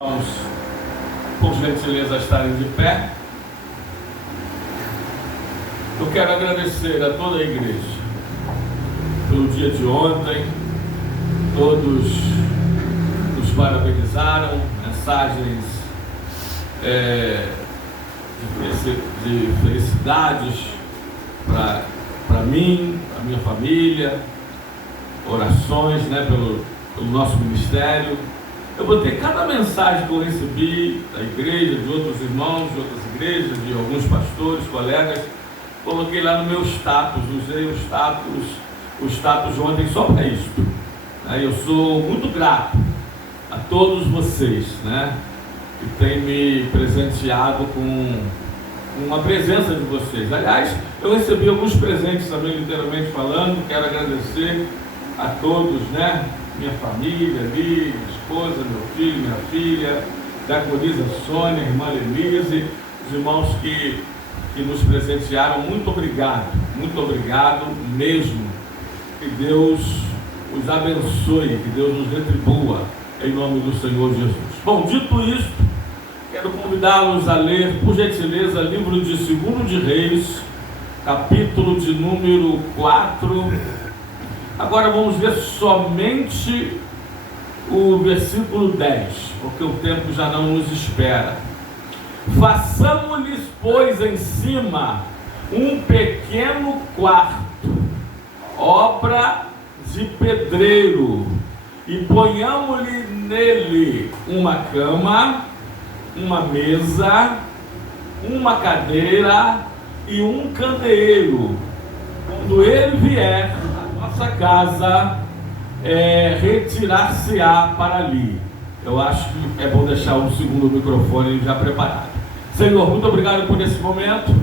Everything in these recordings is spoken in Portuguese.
Vamos, por gentileza, estarem de pé. Eu quero agradecer a toda a igreja pelo dia de ontem. Todos nos parabenizaram, mensagens de felicidades para mim, para minha família, orações, pelo nosso ministério. Eu botei cada mensagem que eu recebi da igreja, de outros irmãos, de outras igrejas, de alguns pastores, colegas, coloquei lá no meu status, usei o status ontem só para isso. Eu sou muito grato a todos vocês, que têm me presenteado com a presença de vocês. Aliás, eu recebi alguns presentes também, literalmente falando. Quero agradecer a todos, minha família, minha esposa, meu filho, minha filha, diaconisa Sônia, irmã Lenise, os irmãos que nos presentearam. Muito obrigado mesmo. Que Deus os abençoe, que Deus nos retribua, em nome do Senhor Jesus. Bom, dito isto, quero convidá-los a ler, por gentileza, livro de 2 de Reis, capítulo de número 4. Agora vamos ver somente o versículo 10, porque o tempo já não nos espera. Façamos-lhes, pois, em cima um pequeno quarto, obra de pedreiro, e ponhamos-lhe nele uma cama, uma mesa, uma cadeira e um candeeiro. Quando ele vier, nossa casa retirar-se-á para ali. Eu acho que é bom deixar um segundo microfone já preparado. Senhor, muito obrigado por esse momento.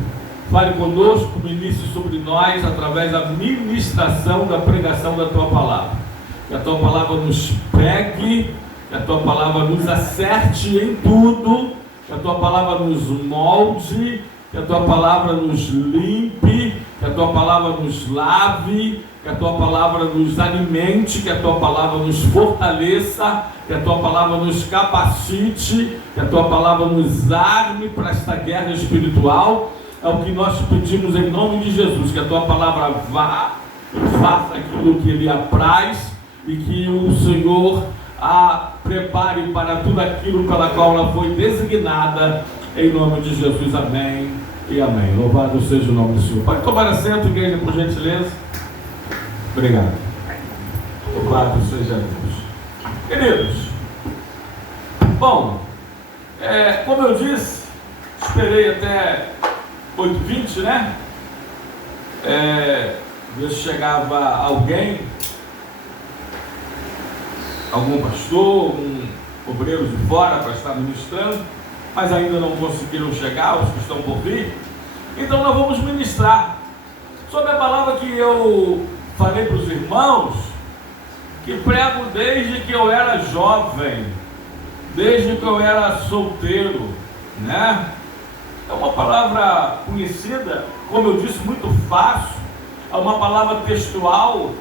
Fale conosco, ministre sobre nós através da ministração, da pregação da Tua Palavra. Que a Tua Palavra nos pegue, que a Tua Palavra nos acerte em tudo, que a Tua Palavra nos molde, que a Tua Palavra nos limpe, que a Tua Palavra nos lave, que a Tua Palavra nos alimente, que a Tua Palavra nos fortaleça, que a Tua Palavra nos capacite, que a Tua Palavra nos arme para esta guerra espiritual. É o que nós pedimos em nome de Jesus, que a Tua Palavra vá e faça aquilo que Ele apraz, e que o Senhor a prepare para tudo aquilo pela qual ela foi designada, em nome de Jesus. Amém e amém. Louvado seja o nome do Senhor. Pode tomar assento, igreja, por gentileza. Obrigado. Louvado seja Deus. Queridos, bom, como eu disse, esperei até 8h20, ver se chegava alguém, algum pastor, um obreiro de fora para estar ministrando, mas ainda não conseguiram chegar, os que estão por vir. Então nós vamos ministrar sobre a palavra que eu falei para os irmãos, que prego desde que eu era jovem, desde que eu era solteiro, É uma palavra conhecida, como eu disse, muito fácil. É uma palavra textual.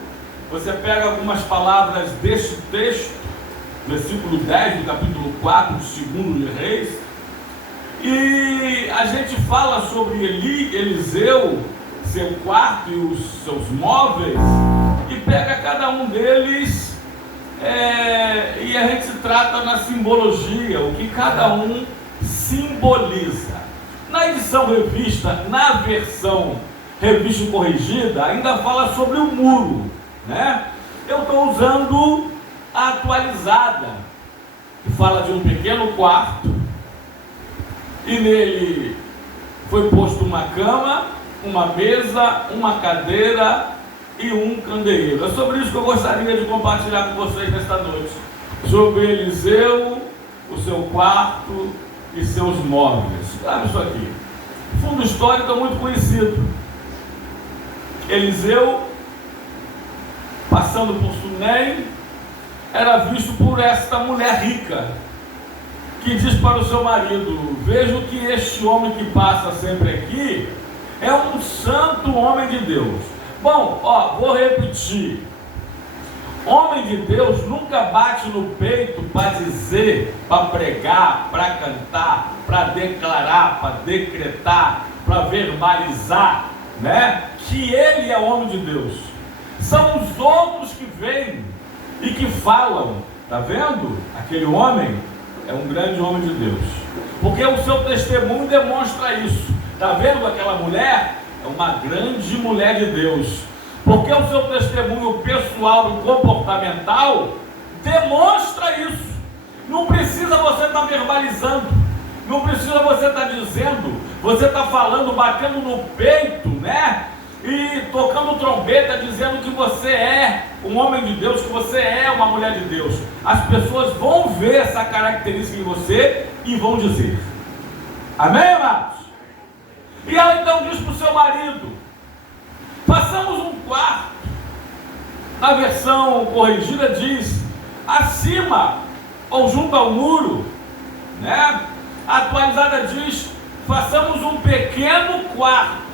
Você pega algumas palavras deste texto, versículo 10 do capítulo 4 de 2 de Reis, e a gente fala sobre Eliseu, seu quarto e os seus móveis, e pega cada um deles e a gente trata na simbologia, o que cada um simboliza. Na edição revista, na versão revista corrigida, ainda fala sobre o muro, Eu estou usando a atualizada, que fala de um pequeno quarto, e nele foi posto uma cama, uma mesa, uma cadeira e um candeeiro. É sobre isso que eu gostaria de compartilhar com vocês nesta noite, sobre Eliseu, o seu quarto e seus móveis. Claro, isso aqui, fundo histórico é muito conhecido. Eliseu, passando por Sunem, era visto por esta mulher rica, que diz para o seu marido: vejo que este homem que passa sempre aqui é um santo homem de Deus. Bom, vou repetir. Homem de Deus nunca bate no peito para dizer, para pregar, para cantar, para declarar, para decretar, para verbalizar, né, que ele é homem de Deus. São os outros que vêm e que falam. Está vendo? Aquele homem é um grande homem de Deus, porque o seu testemunho demonstra isso. Está vendo aquela mulher? É uma grande mulher de Deus, porque o seu testemunho pessoal e comportamental demonstra isso. Não precisa você estar verbalizando, não precisa você estar dizendo, você está falando, batendo no peito, né? E tocando trombeta, dizendo que você é um homem de Deus, que você é uma mulher de Deus. As pessoas vão ver essa característica em você e vão dizer. Amém, amados? E ela então diz para o seu marido: façamos um quarto. Na versão corrigida diz acima ou junto ao muro, né? A atualizada diz: façamos um pequeno quarto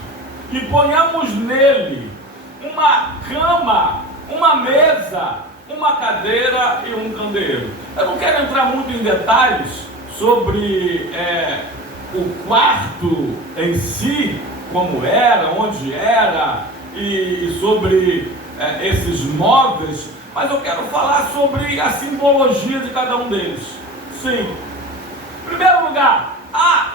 e ponhamos nele uma cama, uma mesa, uma cadeira e um candeeiro. Eu não quero entrar muito em detalhes sobre o quarto em si, como era, onde era, e sobre esses móveis, mas eu quero falar sobre a simbologia de cada um deles. Sim. Em primeiro lugar,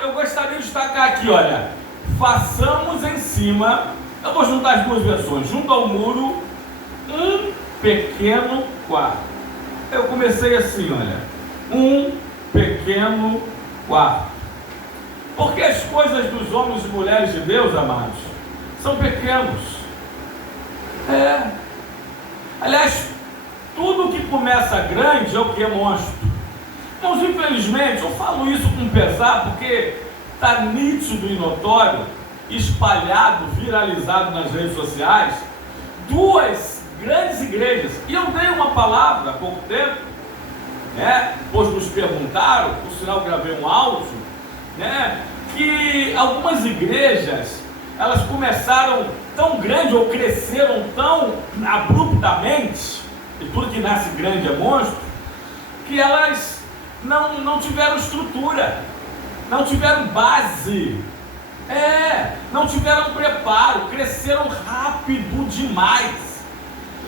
eu gostaria de destacar aqui, olha, façamos em cima, eu vou juntar as duas versões, junto ao muro, um pequeno quarto. Eu comecei assim, olha, um pequeno quarto. Porque as coisas dos homens e mulheres de Deus, amados, são pequenos. Aliás, tudo que começa grande é o que é monstro. Mas infelizmente, eu falo isso com pesar, porque está nítido e notório, espalhado, viralizado nas redes sociais, duas grandes igrejas. E eu dei uma palavra há pouco tempo, né? Pois nos perguntaram, por sinal gravei um áudio, né? Que algumas igrejas, elas começaram tão grande ou cresceram tão abruptamente, e tudo que nasce grande é monstro, que elas não tiveram estrutura, não tiveram base, não tiveram preparo, cresceram rápido demais,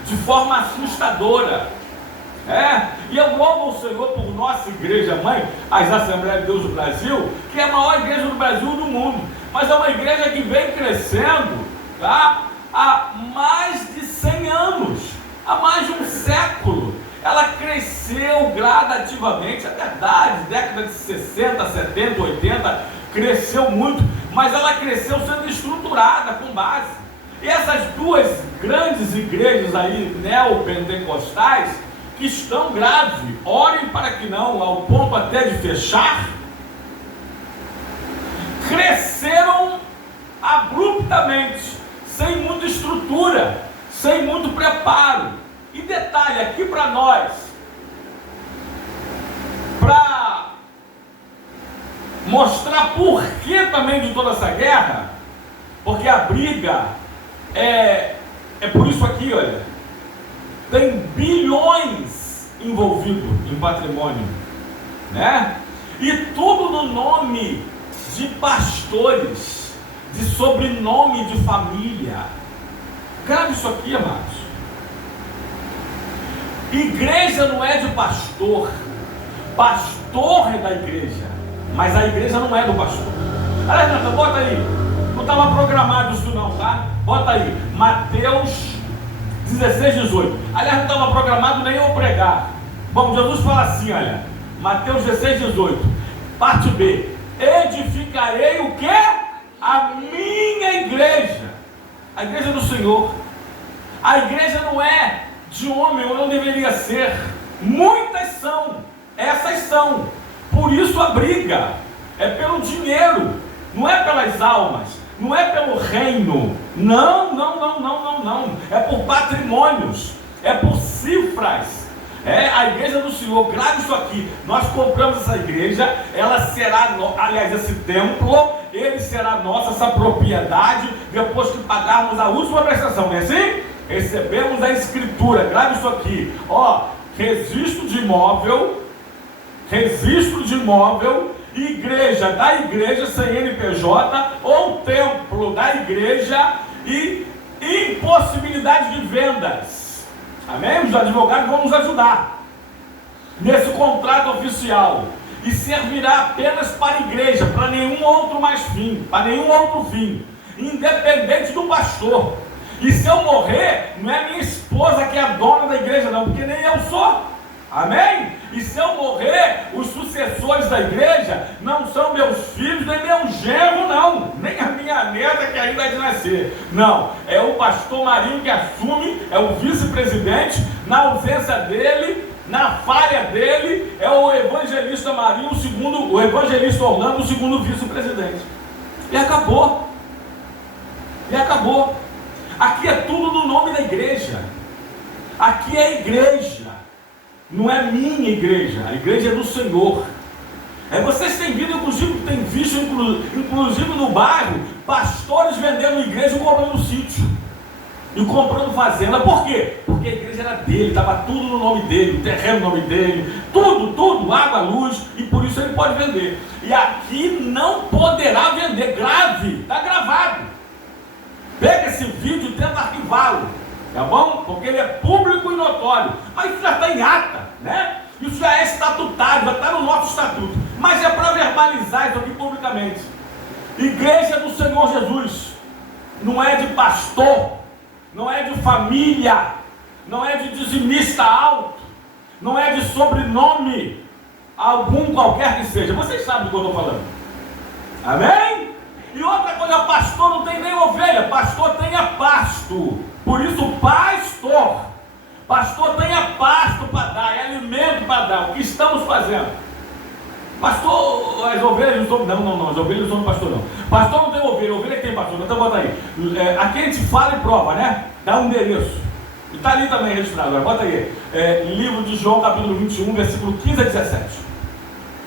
de forma assustadora. E eu louvo ao Senhor por nossa igreja mãe, as Assembleias de Deus do Brasil, que é a maior igreja do Brasil e do mundo, mas é uma igreja que vem crescendo, tá? Há mais de 100 anos, há mais de um século. Ela cresceu gradativamente, é verdade, década de 60, 70, 80, cresceu muito, mas ela cresceu sendo estruturada, com base. E essas duas grandes igrejas aí, neopentecostais, que estão graves, orem para que não, ao ponto até de fechar, cresceram abruptamente, sem muita estrutura, sem muito preparo. E detalhe aqui para nós, para mostrar por que também de toda essa guerra, porque a briga é por isso aqui, olha, tem bilhões envolvidos em patrimônio, né? E tudo no nome de pastores, de sobrenome de família. Grave isso aqui, amados. Igreja não é de pastor, pastor é da igreja, mas a igreja não é do pastor. Olha, Nathan, bota aí, não estava programado isso não, tá? Bota aí, Mateus 16, 18. Aliás, não estava programado nem eu pregar. Bom, Jesus fala assim, olha, Mateus 16, 18, parte B: edificarei o quê? A minha igreja, a igreja do Senhor. A igreja não é de homem, ou não deveria ser. Muitas são, essas são. Por isso a briga é pelo dinheiro, não é pelas almas, não é pelo reino, não, é por patrimônios, é por cifras. A igreja do Senhor, grave isso aqui, nós compramos essa igreja, ela será, aliás, esse templo, ele será nossa, essa propriedade, depois que pagarmos a última prestação, não é assim? recebemos a Escritura, grave isso aqui, registro de imóvel, igreja da igreja, CNPJ, ou templo da igreja, e impossibilidade de vendas. Amém? Os advogados vão nos ajudar nesse contrato oficial, e servirá apenas para a igreja, para nenhum outro fim, independente do pastor. E se eu morrer, não é minha esposa que é a dona da igreja não, porque nem eu sou. Amém? E se eu morrer, os sucessores da igreja não são meus filhos, nem meu genro não, nem a minha neta que ainda é de nascer. Não, é o pastor Marinho que assume, é o vice-presidente. Na ausência dele, na falha dele, é o evangelista Marinho, o evangelista Orlando, o segundo vice-presidente. E acabou. Aqui é tudo no nome da igreja. Aqui é a igreja. Não é minha igreja, a igreja é do Senhor. Vocês têm visto, inclusive no bairro, pastores vendendo igreja e comprando sítio, e comprando fazenda. Por quê? Porque a igreja era dele, estava tudo no nome dele, o terreno no nome dele, tudo, água, luz, e por isso ele pode vender. E aqui não poderá vender, grave, está gravado. Pega esse vídeo e tenta arquivá-lo. Tá bom? Porque ele é público e notório. Mas isso já está em ata, né? Isso já é estatutário, já está no nosso estatuto. Mas é para verbalizar isso aqui publicamente. Igreja do Senhor Jesus. Não é de pastor, não é de família, não é de dizimista alto, não é de sobrenome algum qualquer que seja. Vocês sabem do que eu estou falando. Amém? E outra coisa, pastor não tem nem ovelha, pastor tem a pasto. Por isso, pastor tem a pasto para dar, é alimento para dar. O que estamos fazendo? Pastor, as ovelhas não são. Não, as ovelhas não são do pastor, não. Pastor não tem ovelha que tem pastor. Então bota aí. Aqui a gente fala e prova, né? Dá um endereço. E está ali também registrado. Agora bota aí. Livro de João, capítulo 21, versículo 15 a 17.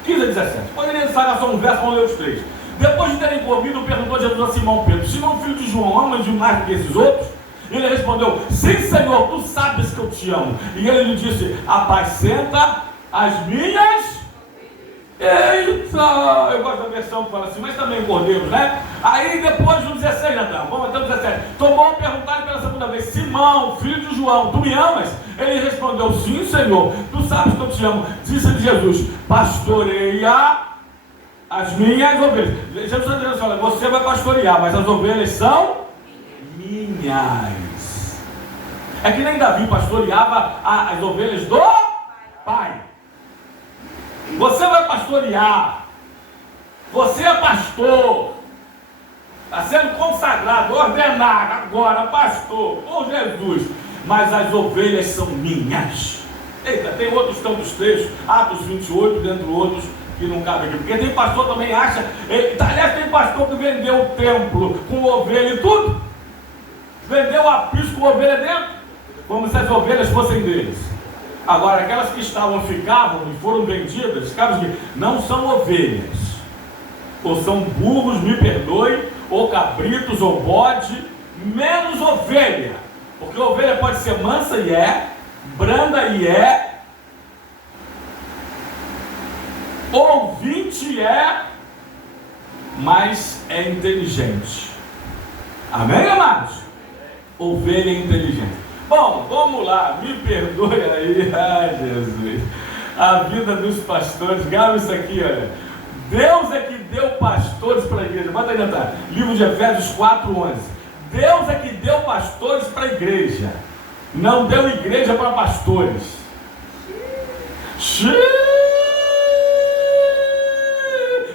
15 a 17. Poderia sair só um verso, vamos ler os três. Depois de terem comido, perguntou Jesus a Simão Pedro: Simão, filho de João, amas mais do que esses outros? Ele respondeu: sim, Senhor, tu sabes que eu te amo. E ele lhe disse: apacenta as minhas. Eita, eu gosto da versão que fala assim, mas também cordeiros, né? Aí depois do 16, Natan, vamos até o 17. Tomou perguntar pela segunda vez: Simão, filho de João, tu me amas? Ele respondeu: sim, Senhor, tu sabes que eu te amo. Disse-lhe Jesus: pastoreia as minhas ovelhas. Jesus está dizendo: olha, você vai pastorear, mas as ovelhas são minhas. É que nem Davi pastoreava as ovelhas do Pai. Você vai pastorear, você é pastor, está sendo consagrado, ordenado agora, pastor, por Jesus, mas as ovelhas são minhas. Eita, tem outros tantos textos, Atos 28, dentro outros que não cabem aqui, porque tem pastor também que acha, aliás, tem pastor que vendeu o templo com ovelha e tudo, vendeu a aprisco com ovelha dentro, como se as ovelhas fossem deles. Agora, aquelas que ficavam e foram vendidas, não são ovelhas, ou são burros, me perdoe, ou cabritos, ou bode, menos ovelha, porque ovelha pode ser mansa e branda e ouvinte mas é inteligente. Amém, amados? Ovelha é inteligente. Bom, vamos lá, me perdoe aí, ai Jesus, a vida dos pastores, grava isso aqui, olha, Deus é que deu pastores para a igreja, bota aí, Natália, livro de Efésios 4:11, Deus é que deu pastores para a igreja, não deu igreja para pastores.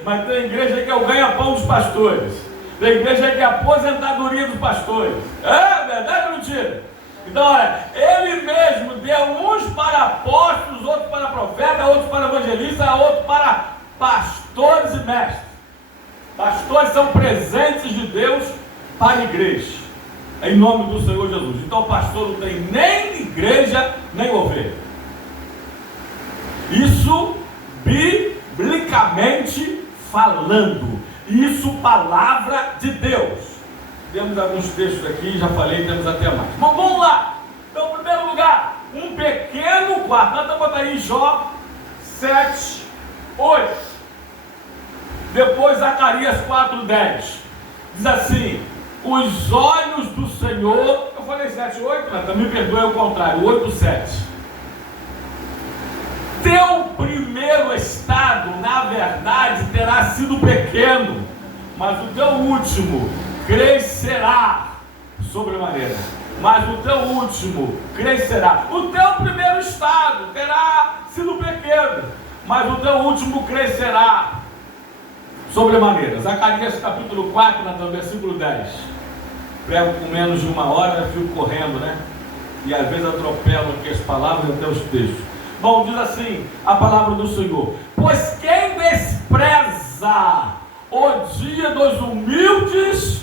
Mas tem igreja que é o ganha-pão dos pastores, tem igreja que é a aposentadoria dos pastores, é verdade ou mentira? Então, olha, ele mesmo deu uns para apóstolos, outros para profetas, outros para evangelistas, outros para pastores e mestres. Pastores são presentes de Deus para a igreja, em nome do Senhor Jesus. Então, o pastor não tem nem igreja, nem ovelha. Isso, biblicamente falando, isso palavra de Deus. temos alguns textos aqui, já falei, temos até mais. Bom, vamos lá. Então, em primeiro lugar, um pequeno quarto. Então, bota aí Jó 7, 8. Depois, Zacarias 4:10. Diz assim: os olhos do Senhor... Eu falei 7, 8, né? Me perdoe ao contrário, 8, 7. Teu primeiro estado, na verdade, terá sido pequeno, mas o teu último crescerá sobremaneira. Mas o teu último crescerá. O teu primeiro estado terá sido pequeno, mas o teu último crescerá sobremaneira. Zacarias capítulo 4, no versículo 10. Prego com menos de uma hora, eu fico correndo, né? E às vezes atropelo aqui as palavras até os textos. Bom, diz assim a palavra do Senhor: pois quem despreza o dia dos humildes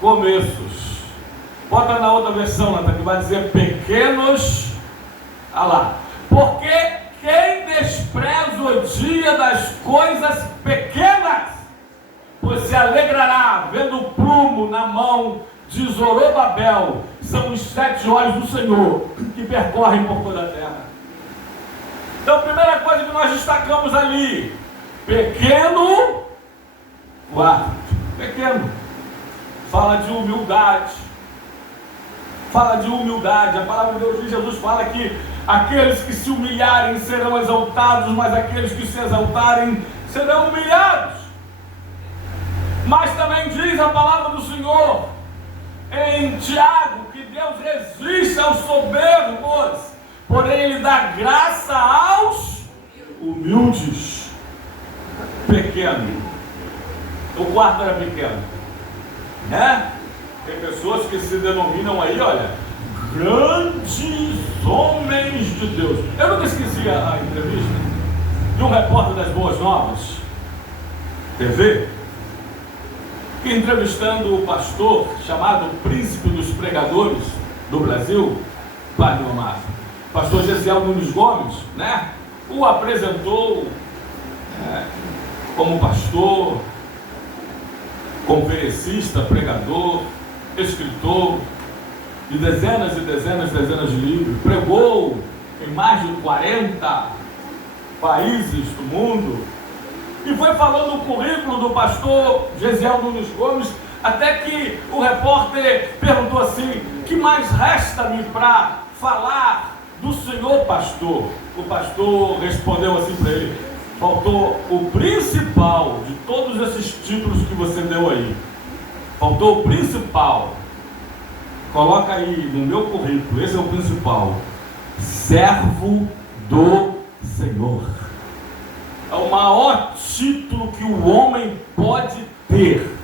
começos. Bota na outra versão, Natan, que vai dizer pequenos. Ah lá. Porque quem despreza o dia das coisas pequenas, pois se alegrará vendo o prumo na mão de Zorobabel. São os 7 olhos do Senhor que percorrem por toda a terra. Então, a primeira coisa que nós destacamos ali: pequeno quarto. Pequeno. Fala de humildade. Fala de humildade. A palavra de Deus de Jesus fala que aqueles que se humilharem serão exaltados, mas aqueles que se exaltarem serão humilhados. Mas também diz a palavra do Senhor em Tiago que Deus resiste aos soberbos, porém Ele dá graça aos humildes. Pequeno. O quarto era pequeno, né? Tem pessoas que se denominam aí, olha, grandes homens de Deus. Eu nunca esqueci a entrevista de um repórter das Boas Novas TV, que entrevistando o pastor chamado Príncipe dos Pregadores do Brasil, Padre Omar, pastor Gesiel Nunes Gomes, né? O apresentou como pastor, conferencista, pregador, escritor de dezenas de livros, pregou em mais de 40 países do mundo, e foi falando o currículo do pastor Gesiel Nunes Gomes, até que o repórter perguntou assim: que mais resta-me para falar do senhor pastor? O pastor respondeu assim para ele: faltou o principal de todos esses títulos que você deu aí. Faltou o principal. Coloca aí no meu currículo, esse é o principal: servo do Senhor. É o maior título que o homem pode ter,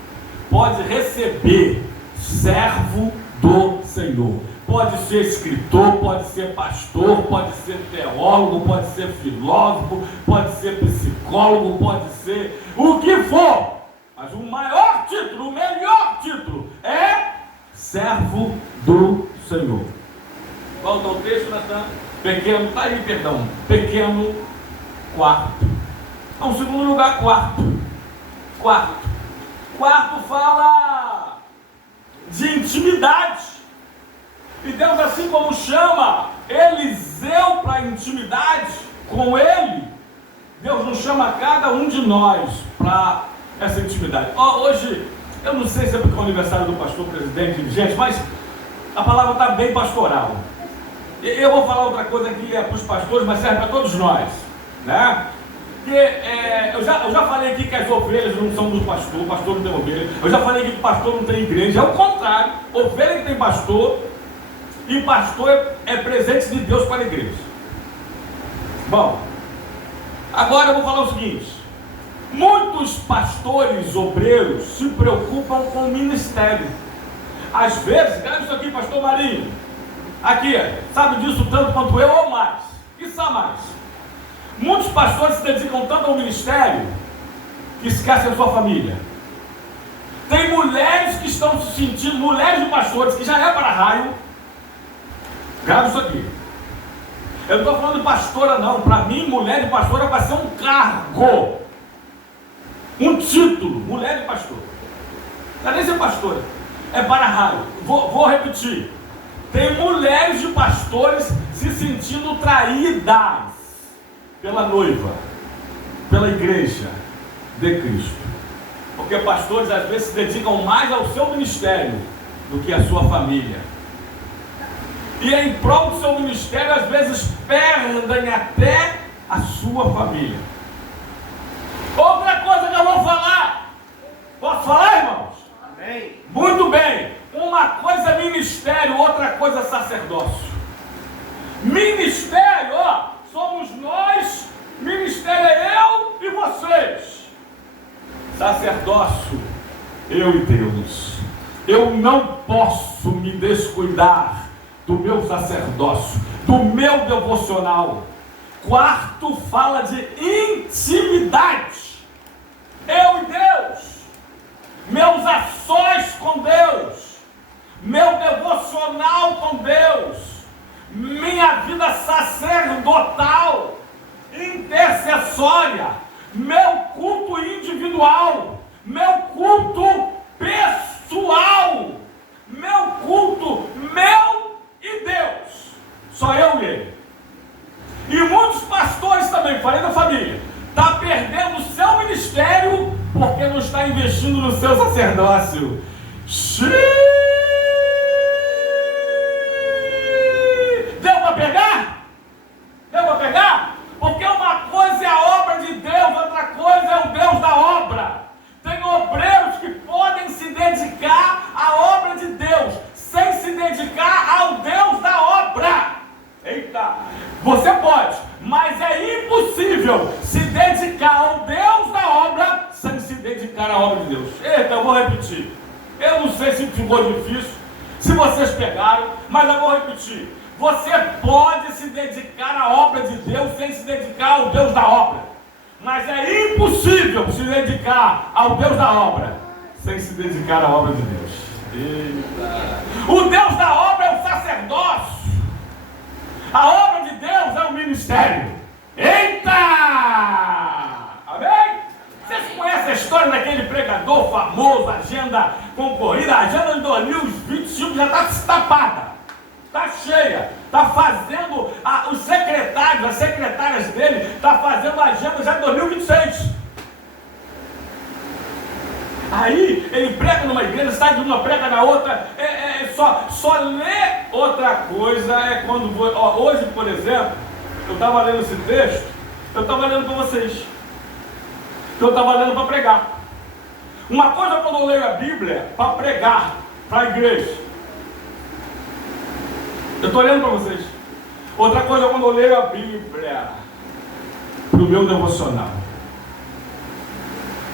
pode receber: servo do Senhor. Pode ser escritor, pode ser pastor, pode ser teólogo, pode ser filósofo, pode ser psicólogo, pode ser o que for, mas o maior título, o melhor título é servo do Senhor. Volta ao texto, Natan. Pequeno, está aí, perdão. Pequeno quarto. Então, segundo lugar, quarto. Quarto fala de intimidade. E Deus, assim como chama Eliseu para intimidade com Ele, Deus nos chama cada um de nós para essa intimidade. Hoje, eu não sei se é porque é o aniversário do pastor presidente, gente, mas a palavra está bem pastoral. Eu vou falar outra coisa que é para os pastores, mas serve para todos nós, né? Porque eu já falei aqui que as ovelhas não são do pastor, o pastor não tem ovelha. Eu já falei aqui que o pastor não tem igreja. É o contrário: ovelha que tem pastor, e pastor é presente de Deus para a igreja. Bom, agora eu vou falar o seguinte: muitos pastores obreiros se preocupam com o ministério. Às vezes, grave isso aqui, pastor Marinho, aqui, sabe disso tanto quanto eu ou mais, quiçá mais. Muitos pastores se dedicam tanto ao ministério que esquecem a sua família. Tem mulheres que estão se sentindo, mulheres de pastores, que já é para raio. Grave isso aqui. Eu não estou falando de pastora não. Para mim, mulher de pastora vai ser um cargo, um título. Mulher de pastor, não é nem ser pastora. é para-raio. Vou repetir. Tem mulheres de pastores se sentindo traídas pela noiva, pela igreja de Cristo. Porque pastores às vezes se dedicam mais ao seu ministério do que à sua família. E em prol do seu ministério, às vezes perdem até a sua família. Outra coisa que eu vou falar. Posso falar, irmãos? Amém. Muito bem. Uma coisa é ministério, outra coisa é sacerdócio. Ministério, somos nós. Ministério é eu e vocês. Sacerdócio, eu e Deus. Eu não posso me descuidar do meu sacerdócio, do meu devocional. Quarto fala de intimidade. Eu e Deus. Meus ações com Deus. Meu devocional com Deus. Minha vida sacerdotal, intercessória. Meu culto individual. Meu culto pessoal. Meu culto meu e Deus. Só eu e ele. E muitos pastores também, falei da família, está perdendo o seu ministério porque não está investindo no seu sacerdócio. Deu para pegar? Deu para pegar? Porque uma coisa é a obra de Deus, outra coisa é o Deus da obra. Tem obreiros que podem se dedicar à obra de Deus, sem se dedicar ao Deus da obra. Eita! Você pode, mas é impossível se dedicar ao Deus da obra sem se dedicar à obra de Deus. Eita, eu vou repetir. Eu não sei se ficou difícil, se vocês pegaram, mas eu vou repetir. Você pode se dedicar à obra de Deus sem se dedicar ao Deus da obra. Mas é impossível se dedicar ao Deus da obra sem se dedicar à obra de Deus. Eita. O Deus da obra é o sacerdócio. A obra de Deus é o ministério. Eita! Amém? Vocês conhecem a história daquele pregador famoso, agenda concorrida, a agenda de 2025 já está tapada. Está cheia, está fazendo, os secretários, as secretárias dele, está fazendo a agenda já de 2026. Aí ele prega numa igreja, sai de uma, prega na outra, só lê. Outra coisa é quando, hoje por exemplo, eu estava lendo esse texto, eu estava lendo para vocês, eu estava lendo para pregar. Uma coisa é quando eu leio a Bíblia para pregar, para a igreja. Eu estou lendo para vocês. Outra coisa é quando eu leio a Bíblia para o meu devocional.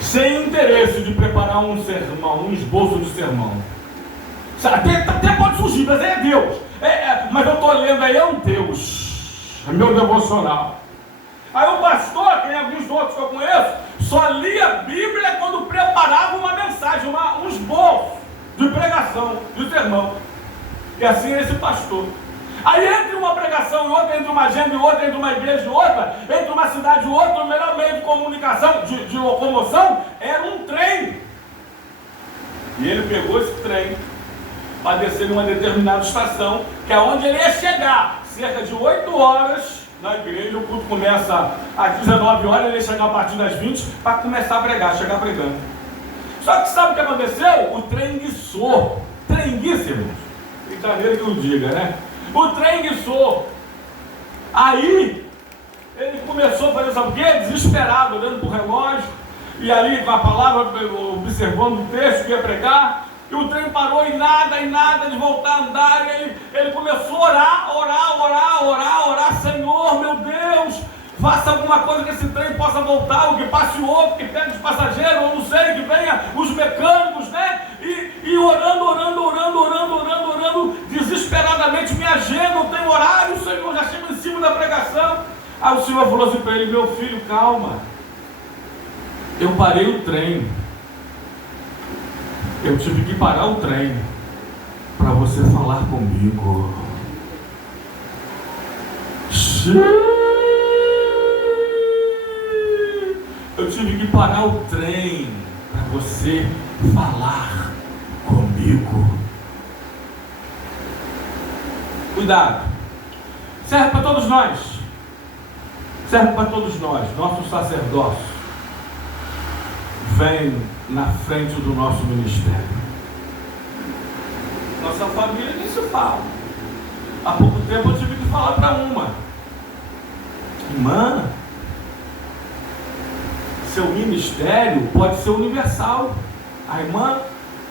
Sem interesse de preparar um sermão, um esboço de sermão. Até pode surgir, mas é Deus. Mas eu estou lendo, aí é um Deus. É meu devocional. Aí o pastor, que tem alguns outros que eu conheço, só lia a Bíblia quando preparava uma mensagem, um esboço de pregação, de sermão. E assim é esse pastor. Aí entre uma pregação e outra, entre uma agenda e outra, entre uma igreja e outra, entre uma cidade e outra, o melhor meio de comunicação, de locomoção, era um trem. E ele pegou esse trem para descer em uma determinada estação, que é onde ele ia chegar, cerca de 8 horas na igreja. O culto começa às 19 horas, ele ia chegar a partir das 20 para começar a pregar, chegar pregando. Só que sabe o que aconteceu? O trem guiçou. Trem guiça, irmãos. Rio de Janeiro que o diga, né? O trem guiçou. Aí ele começou a fazer, sabe o quê? Desesperado, olhando para o relógio, e ali com a palavra, observando o texto que ia pregar, e o trem parou e nada de voltar a andar, e ele começou a orar, Senhor, meu Deus, faça alguma coisa que esse trem possa voltar, ou que passe outro, que pegue os passageiros, ou não sei, que venha os mecânicos, né? E orando, desesperadamente, minha agenda, não tem horário, Senhor, já chega em cima da pregação. Aí o Senhor falou assim para ele: meu filho, calma, eu parei o trem, eu tive que parar o trem para você falar comigo. Eu tive que parar o trem para você falar comigo. amigo. Cuidado. Serve para todos nós. Serve para todos nós. Nosso sacerdócio vem na frente do nosso ministério. Nossa família nem se fala. Há pouco tempo eu tive que falar para uma irmã, seu ministério pode ser universal. A irmã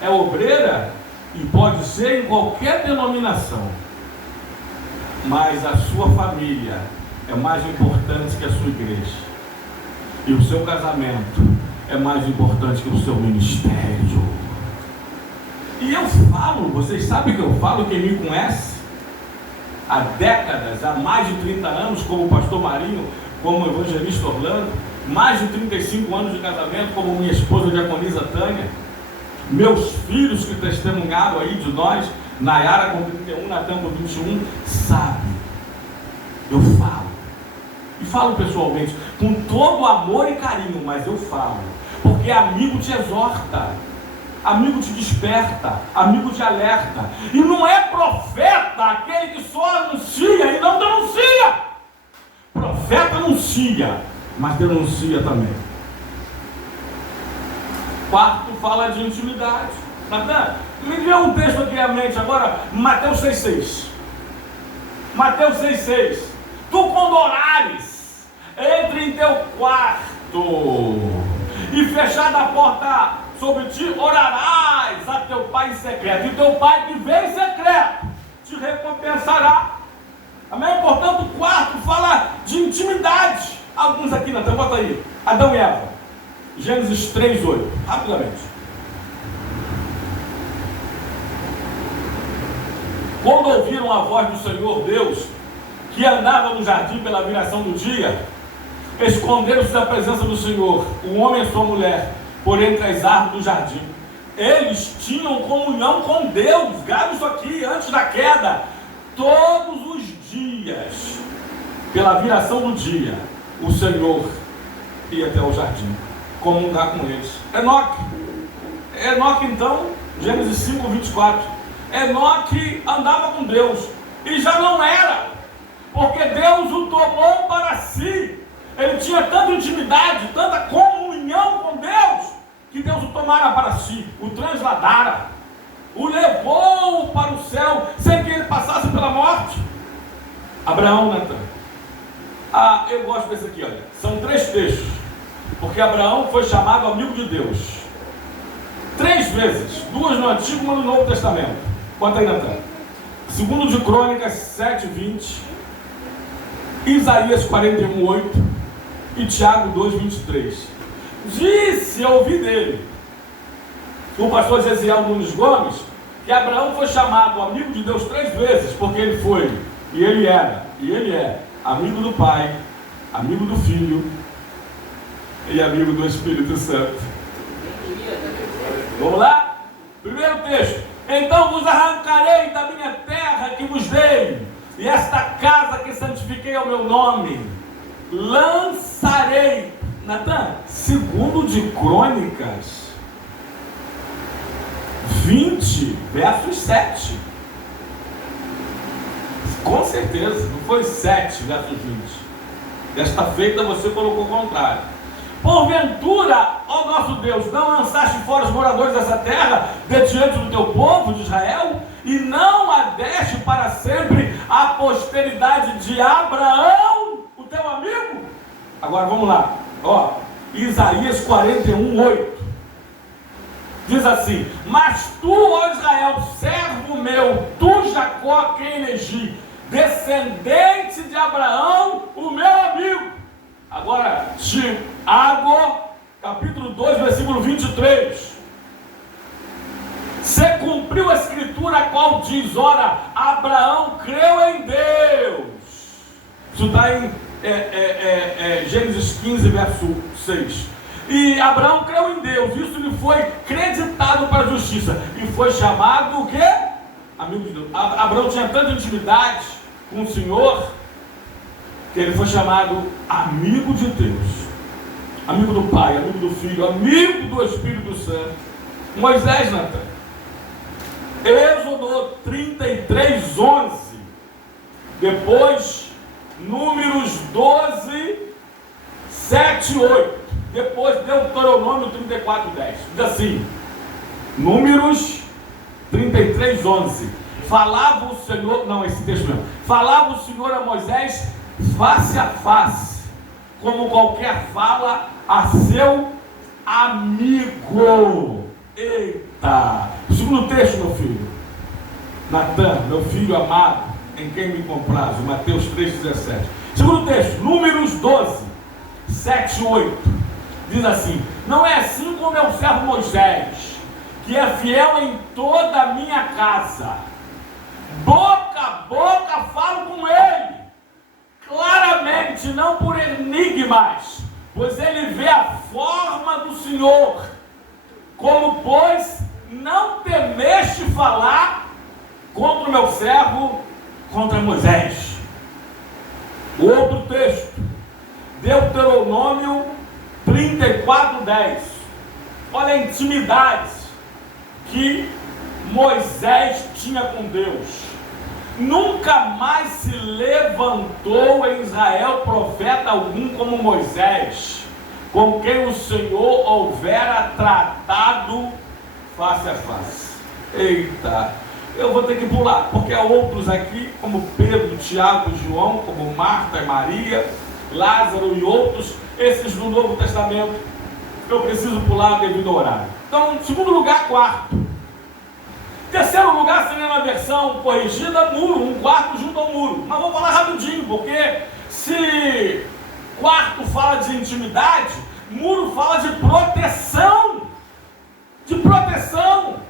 é obreira e pode ser em qualquer denominação, mas a sua família é mais importante que a sua igreja, e o seu casamento é mais importante que o seu ministério. E eu falo, vocês sabem que eu falo, quem me conhece há décadas, há mais de 30 anos, como o pastor Marinho, como o evangelista Orlando, mais de 35 anos de casamento, como minha esposa diaconisa Tânia, meus filhos que testemunharam aí de nós, Nayara com 31, Natan com 21, sabe, eu falo, e falo pessoalmente, com todo amor e carinho, mas eu falo, porque amigo te exorta, amigo te desperta, amigo te alerta, e não é profeta aquele que só anuncia e não denuncia. Profeta anuncia, mas denuncia também. Quarto, fala de intimidade. Natan, me dê um texto aqui à mente agora, Mateus 6,6. Mateus 6,6. Tu quando orares, entre em teu quarto, e fechada a porta sobre ti, orarás a teu pai em secreto, e teu pai que vem em secreto te recompensará. Amém? Portanto, o quarto fala de intimidade. Alguns aqui, Natan, bota aí, Adão e Eva, Gênesis 3:8, rapidamente. Quando ouviram a voz do Senhor Deus, que andava no jardim pela viração do dia, esconderam-se da presença do Senhor, o homem e sua mulher, por entre as árvores do jardim. Eles tinham comunhão com Deus, grave isso aqui, antes da queda, todos os dias, pela viração do dia, o Senhor ia até o jardim, comungar com eles. Enoque, então, Gênesis 5:24, Enoque andava com Deus, e já não era, porque Deus o tomou para si. Ele tinha tanta intimidade, tanta comunhão com Deus, que Deus o tomara para si, o transladara, o levou para o céu, sem que ele passasse pela morte. Abraão, Natan. Eu gosto desse aqui, olha. São 3 textos, porque Abraão foi chamado amigo de Deus 3 vezes, 2 no Antigo e 1 no Novo Testamento. Conta aí, Natan. 2 de Crônicas 7:20, Isaías 41:8 e Tiago 2:23. Disse, eu ouvi dele, o pastor Gesiel Nunes Gomes, que Abraão foi chamado amigo de Deus 3 vezes, porque ele foi, e ele era, e ele é amigo do Pai, amigo do Filho e amigo do Espírito Santo. Vamos lá? Primeiro texto. Então vos arrancarei da minha terra que vos dei, e esta casa que santifiquei ao meu nome, lançarei. Natan, 2 de Crônicas 20, versos 7. Com certeza, não foi 7, versos 20. Desta feita você colocou o contrário. Porventura, ó nosso Deus, não lançaste fora os moradores dessa terra de diante do teu povo de Israel, e não a deste para sempre a posteridade de Abraão, o teu amigo? Agora vamos lá, ó, Isaías 41:8 diz assim: mas tu, ó Israel, servo meu, tu Jacó, quem elegi, descendente de Abraão, o meu amigo. Agora, Tiago, capítulo 2, versículo 23. Se cumpriu a escritura a qual diz, ora, Abraão creu em Deus. Isso está em Gênesis 15, verso 6. E Abraão creu em Deus, isso lhe foi creditado para a justiça, e foi chamado o quê? Amigo de Deus. Abraão tinha tanta intimidade com o Senhor, que ele foi chamado amigo de Deus, amigo do Pai, amigo do Filho, amigo do Espírito Santo. Moisés, Natan, Êxodo 33, 11. Depois, Números 12, 7 e 8. Depois, Deuteronômio 34, 10. Diz assim, Números 33, 11. Falava o Senhor, não, esse texto mesmo. Falava o Senhor a Moisés face a face, como qualquer fala a seu amigo. Eita! O segundo texto, meu filho. Natan, meu filho amado, em quem me comprazo. Mateus 3,17. Segundo texto, Números 12, 7 e 8. Diz assim: não é assim com meu servo Moisés, que é fiel em toda a minha casa. Boca a boca falo com ele, claramente, não por enigmas, pois ele vê a forma do Senhor. Como, pois, não temeste falar contra o meu servo, contra Moisés. O outro texto, Deuteronômio 34, 10. Olha a intimidade que Moisés tinha com Deus. Nunca mais se levantou em Israel profeta algum como Moisés, com quem o Senhor houvera tratado face a face. Eita, eu vou ter que pular, porque há outros aqui, como Pedro, Tiago, João, como Marta e Maria, Lázaro e outros, esses do Novo Testamento, eu preciso pular devido ao horário. Então, segundo lugar, quarto. Terceiro lugar seria na versão corrigida, muro, um quarto junto ao muro. Mas vou falar rapidinho, porque se quarto fala de intimidade, muro fala de proteção. De proteção.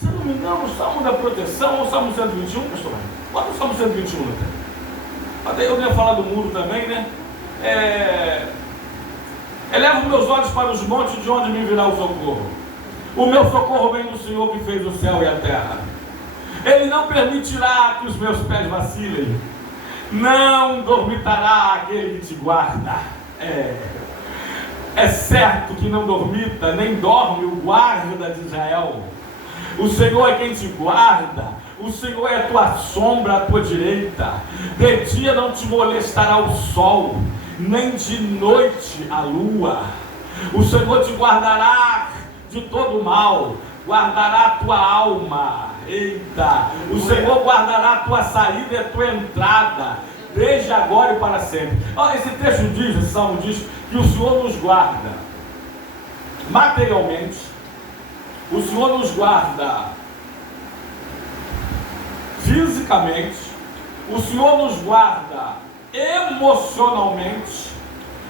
Se eu não me engano, o Salmo da Proteção, ou o Salmo 121, pastor? Bota o Salmo 121 até. Eu ia falar do muro também, né? Elevo meus olhos para os montes, de onde me virá o socorro. O meu socorro vem do Senhor que fez o céu e a terra. Ele não permitirá que os meus pés vacilem. Não dormitará aquele que te guarda. É certo que não dormita, nem dorme o guarda de Israel. O Senhor é quem te guarda. O Senhor é a tua sombra à tua direita. De dia não te molestará o sol, nem de noite a lua. O Senhor te guardará de todo mal, guardará a tua alma. Eita! O Senhor guardará a tua saída e a tua entrada, desde agora e para sempre. Esse texto diz, esse salmo diz, que o Senhor nos guarda materialmente, o Senhor nos guarda fisicamente, o Senhor nos guarda emocionalmente,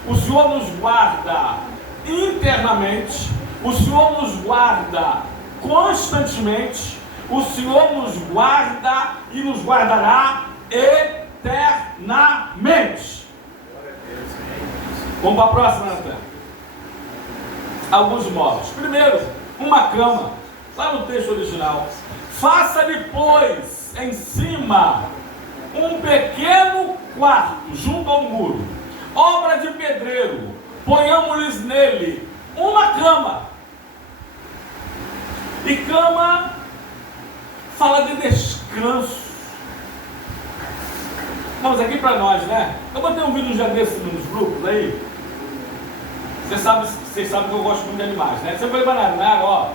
o Senhor nos guarda internamente, o Senhor nos guarda constantemente, o Senhor nos guarda e nos guardará eternamente. Vamos para a próxima, Natan. Alguns móveis. Primeiro, uma cama, lá no texto original. Faça-lhe, pois, em cima um pequeno quarto junto ao muro, obra de pedreiro. Ponhamos-lhes nele uma cama. E cama fala de descanso. Vamos aqui para nós, né? Eu botei um vídeo já desse nos grupos aí. Vocês sabem que eu gosto muito de animais, né? Você foi para nada, ó.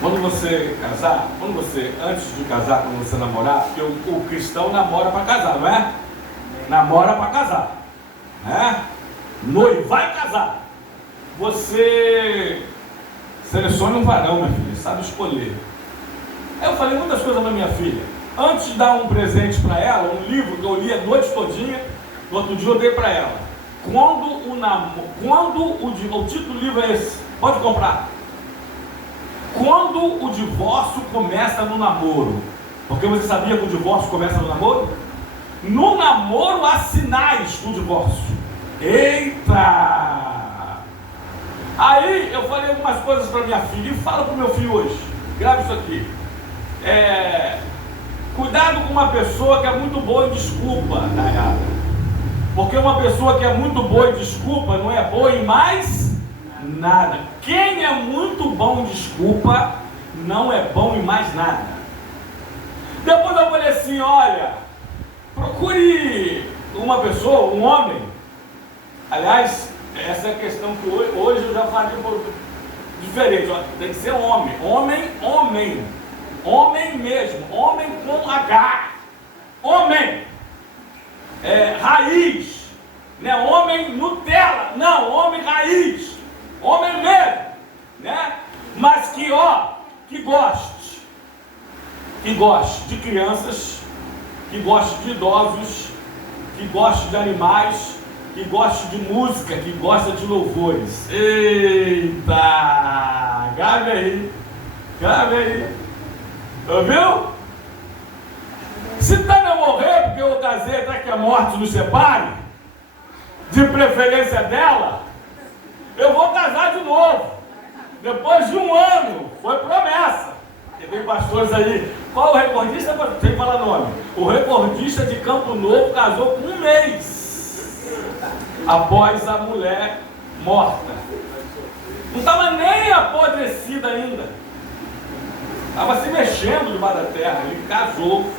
Quando você casar, antes de casar, quando você namorar, porque o cristão namora para casar, não é? Namora para casar, né? Noivar e casar. Você seleciona um varão, minha filha, sabe escolher. Eu falei muitas coisas para minha filha. Antes de dar um presente para ela, um livro que eu li a noite todinha, no outro dia eu dei para ela. O título do livro é esse, pode comprar. Quando o divórcio começa no namoro. Porque você sabia que o divórcio começa no namoro? No namoro há sinais do divórcio. Eita! Aí eu falei algumas coisas para minha filha e falo para o meu filho hoje. Grave isso aqui. Cuidado com uma pessoa que é muito boa em desculpa, tá errado? Porque uma pessoa que é muito boa em desculpa não é boa em mais nada. Quem é muito bom em desculpa, não é bom em mais nada. Depois eu falei assim, olha, procure uma pessoa, um homem. Aliás, essa é a questão que hoje eu já falei um pouco diferente. Tem que ser homem. Homem mesmo. Homem com H. Homem. Raiz. Não é homem Nutella. Não, homem raiz. Homem mesmo. Né? Mas que goste de crianças, que goste de idosos, que goste de animais, que goste de música, que gosta de louvores. Eita! Cabe aí. Ouviu? Se Tânia morrer, porque eu casei até que a morte nos separe, de preferência dela, eu vou casar de novo. Depois de um ano, foi promessa. E tem pastores aí. Qual o recordista? Sem falar nome. O recordista de Campo Novo casou com 1 mês após a mulher morta. Não estava nem apodrecida ainda. Estava se mexendo debaixo da terra. Ele casou,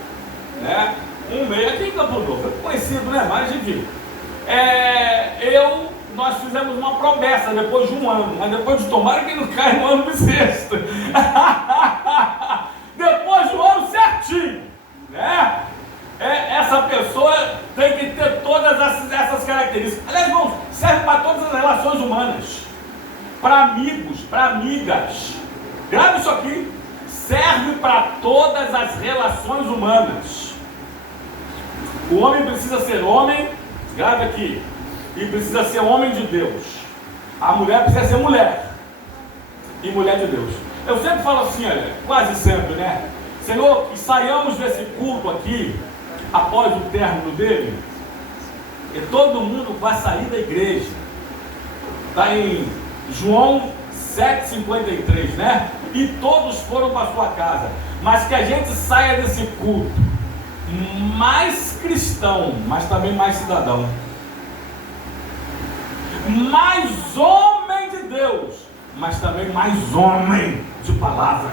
né? 1 mês. Aqui em Campo Novo. É conhecido, né? Mas enfim. Nós fizemos uma promessa depois de 1 ano. Mas depois de tomara que não caia no ano bissexto. Depois do ano certinho, né? Essa pessoa tem que ter todas essas características. Aliás, irmãos, serve para todas as relações humanas. Para amigos, para amigas. Grave isso aqui. Serve para todas as relações humanas. O homem precisa ser homem, grave aqui, e precisa ser homem de Deus. A mulher precisa ser mulher, e mulher de Deus. Eu sempre falo assim, olha, quase sempre, né? Senhor, que saiamos desse culto aqui, após o término dele, e todo mundo vai sair da igreja. Está em João 7,53, né? E todos foram para sua casa. Mas que a gente saia desse culto mais cristão, mas também mais cidadão. Mais homem de Deus, mas também mais homem de palavra.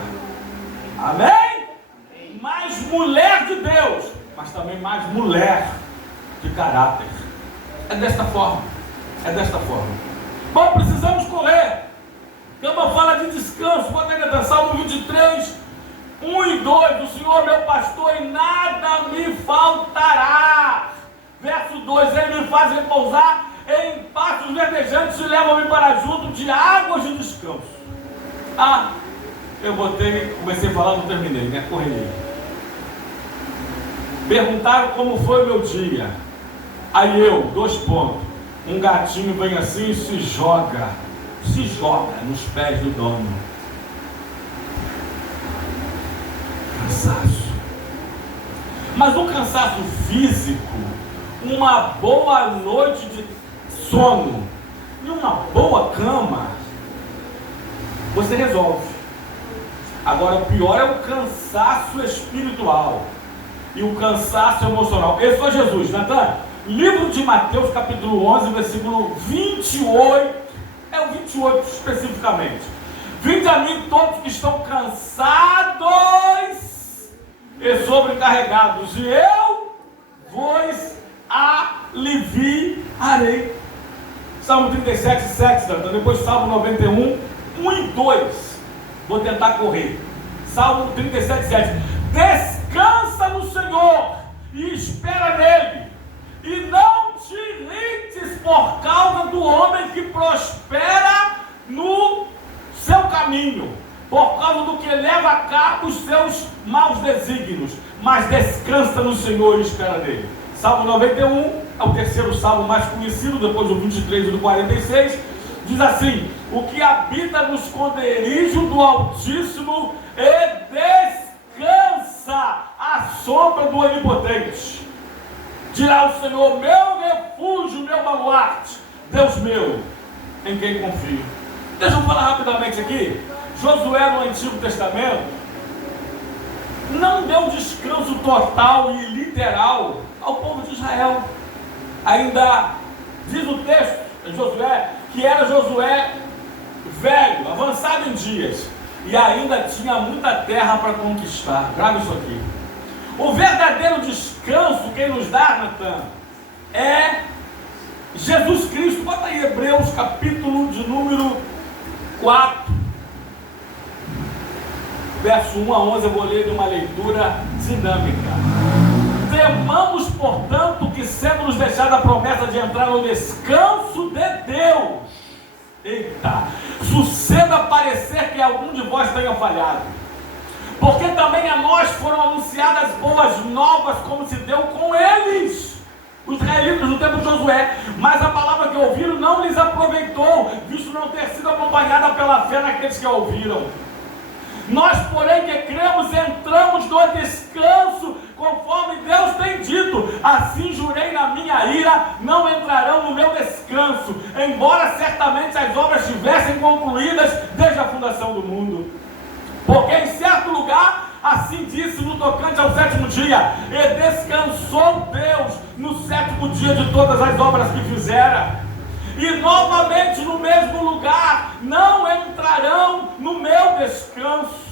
Amém? Mais mulher de Deus, mas também mais mulher de caráter. É desta forma. Bom, precisamos correr. Cama fala de descanso. Bota aí na Salmo 23, 1 e 2. O Senhor meu pastor e nada me faltará. Verso 2. Ele me faz repousar em pastos verdejantes e leva-me para junto de águas de descanso. Comecei a falar, não terminei, né? Correria. Perguntaram como foi o meu dia. Aí um gatinho vem assim e se joga nos pés do dono. Cansaço. Mas um cansaço físico, uma boa noite de sono e uma boa cama, você resolve. Agora, o pior é o cansaço espiritual e o cansaço emocional. Esse foi Jesus, Natan. Livro de Mateus, capítulo 11, versículo 28. É o 28 especificamente. Vinde a mim todos que estão cansados e sobrecarregados, e eu vos aliviarei. Salmo 37, 7, Natan. Depois Salmo 91, 1 e 2. Vou tentar correr. Salmo 37, 7. Descansa no Senhor e espera nele, e não te irrites por causa do homem que prospera no seu caminho, por causa do que leva a cabo os seus maus desígnios, mas descansa no Senhor e espera nele. Salmo 91 é o terceiro salmo mais conhecido, depois do 23 e do 46, diz assim: o que habita no esconderijo do Altíssimo e descansa à sombra do Onipotente. Dirá o Senhor, meu refúgio, meu baluarte, Deus meu, em quem confio. Deixa eu falar rapidamente aqui. Josué no Antigo Testamento não deu descanso total e literal ao povo de Israel. Ainda diz o texto em Josué que era Josué velho, avançado em dias, e ainda tinha muita terra para conquistar. Grava isso aqui. O verdadeiro descanso, quem nos dá, Natan, é Jesus Cristo. Bota aí Hebreus capítulo de número 4, verso 1 a 11, eu vou ler de uma leitura dinâmica. Temamos, portanto, que sendo nos deixada a promessa de entrar no descanso de Deus, eita, suceda parecer que algum de vós tenha falhado, porque também a nós foram anunciadas boas novas, como se deu com eles, os israelitas no tempo de Josué, mas a palavra que ouviram não lhes aproveitou, visto não ter sido acompanhada pela fé naqueles que a ouviram. Nós, porém, que cremos, entramos no descanso, conforme Deus tem dito: assim jurei na minha ira, não entrarão no meu descanso, embora certamente as obras estivessem concluídas desde a fundação do mundo. Porque em certo lugar, assim disse no tocante ao sétimo dia: e descansou Deus no sétimo dia de todas as obras que fizera. E novamente no mesmo lugar, não entrarão no meu descanso.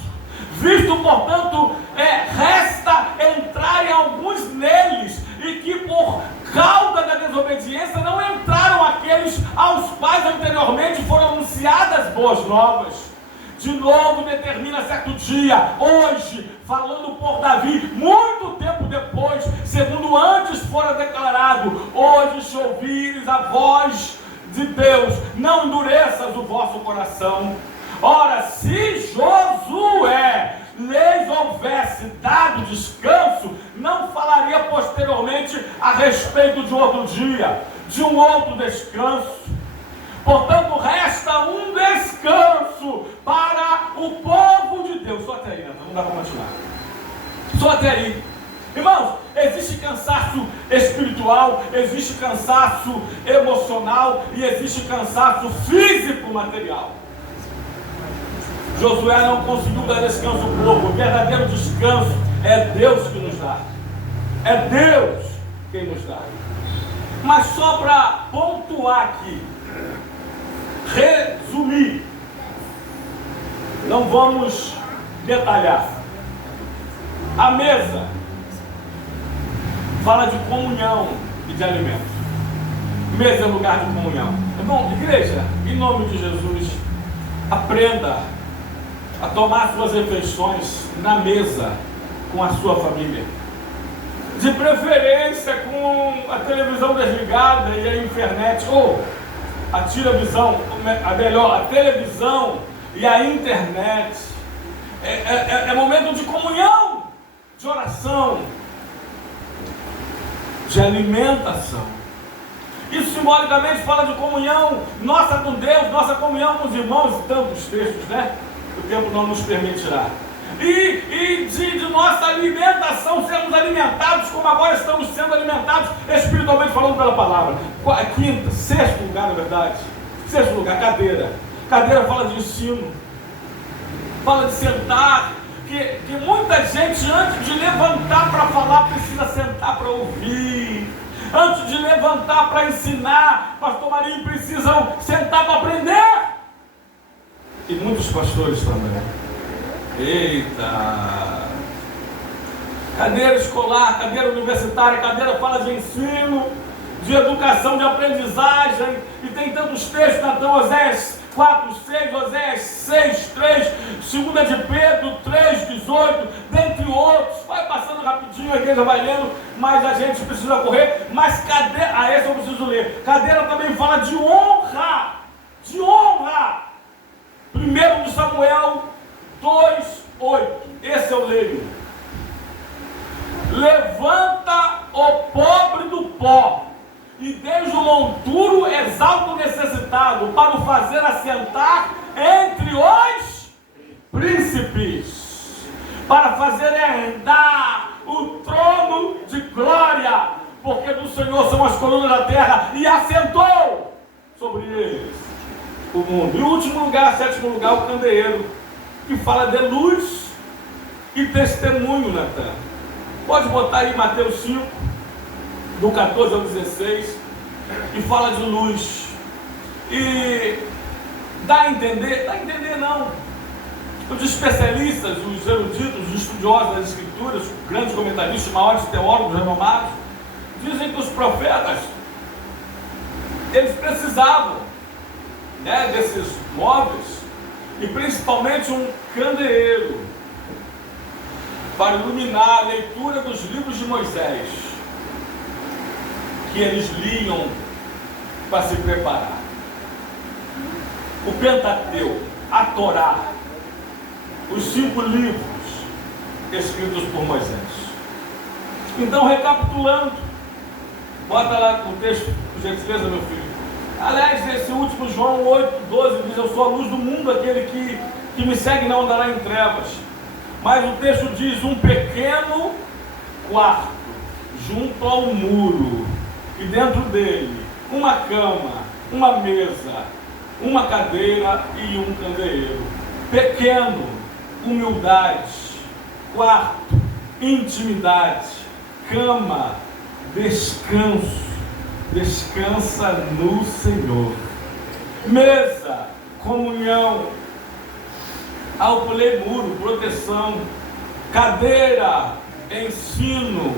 Visto, portanto, resta entrarem alguns neles, e que por causa da desobediência não entraram aqueles aos quais anteriormente foram anunciadas boas novas. De novo determina certo dia, hoje, falando por Davi, muito tempo depois, segundo antes fora declarado: hoje, se ouvires a voz de Deus, não endureças o vosso coração. Ora, se Josué lhes houvesse dado descanso, não falaria posteriormente a respeito de outro dia, de um outro descanso. Portanto, resta um descanso para o povo de Deus. Só até aí, né? Não dá para continuar. Só até aí. Irmãos, existe cansaço espiritual, existe cansaço emocional e existe cansaço físico material. Josué não conseguiu dar descanso ao povo. O verdadeiro descanso é Deus que nos dá. É Deus quem nos dá. Mas só para pontuar aqui, resumir, não vamos detalhar. A mesa fala de comunhão e de alimento. Mesa é lugar de comunhão. Irmão, igreja, em nome de Jesus, aprenda a tomar suas refeições na mesa com a sua família. De preferência com a televisão desligada e a internet, ou a televisão, a televisão e a internet. É momento de comunhão, de oração, de alimentação. Isso simbolicamente fala de comunhão nossa com Deus, nossa comunhão com os irmãos, e tantos textos, né? O tempo não nos permitirá. E de nossa alimentação, sermos alimentados como agora estamos sendo alimentados espiritualmente falando pela palavra. Quinto, sexto lugar, na verdade. Sexto lugar, cadeira. Cadeira fala de ensino, fala de sentar. Que muita gente, antes de levantar para falar, precisa sentar para ouvir. Antes de levantar para ensinar, pastor Marinho, precisam sentar para aprender. E muitos pastores também. Eita! Cadeira escolar, cadeira universitária, cadeira fala de ensino, de educação, de aprendizagem, e tem tantos textos, Natan, Oséias 4:6, Oséias 6:3, 2 de Pedro 3:18, dentre outros. Vai passando rapidinho, a igreja vai lendo, mas a gente precisa correr. Mas cadeira, esse eu preciso ler. Cadeira também fala de honra, de honra. 1 de Samuel 2:8, esse eu leio. Levanta o pobre do pó, e desde o monturo exalta o necessitado, para o fazer assentar entre os príncipes, para fazer herdar o trono de glória, porque do Senhor são as colunas da terra, e assentou sobre eles o mundo. E o último lugar, sétimo lugar, o candeeiro, que fala de luz e testemunho, Natan. Pode botar aí Mateus 5, do 14 ao 16, e fala de luz. E Dá a entender? Dá a entender não. Os especialistas, os eruditos, os estudiosos das Escrituras, grandes comentaristas, maiores teólogos renomados, dizem que os profetas, eles precisavam, né, desses móveis, e principalmente um candeeiro, para iluminar a leitura dos livros de Moisés, que eles liam para se preparar. O Pentateuco, a Torá, os 5 livros escritos por Moisés. Então, recapitulando, bota lá o texto, por gentileza, meu filho. Aliás, esse último João 8,12 diz: eu sou a luz do mundo, aquele que me segue não andará em trevas. Mas o texto diz: um pequeno quarto junto ao muro, e dentro dele uma cama, uma mesa, uma cadeira e um candeeiro. Pequeno, humildade; quarto, intimidade; cama, descanso, descansa no Senhor; mesa, comunhão; ao pulei muro, proteção; cadeira, ensino;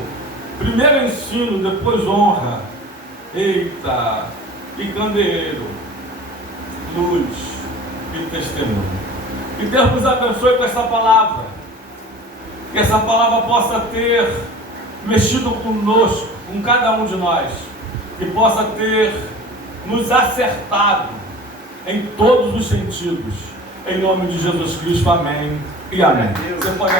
primeiro ensino, depois honra; eita, e candeeiro, luz e testemunho. Que Deus nos abençoe com essa palavra, que essa palavra possa ter mexido conosco, com cada um de nós, que possa ter nos acertado em todos os sentidos. Em nome de Jesus Cristo, amém e amém. Você pode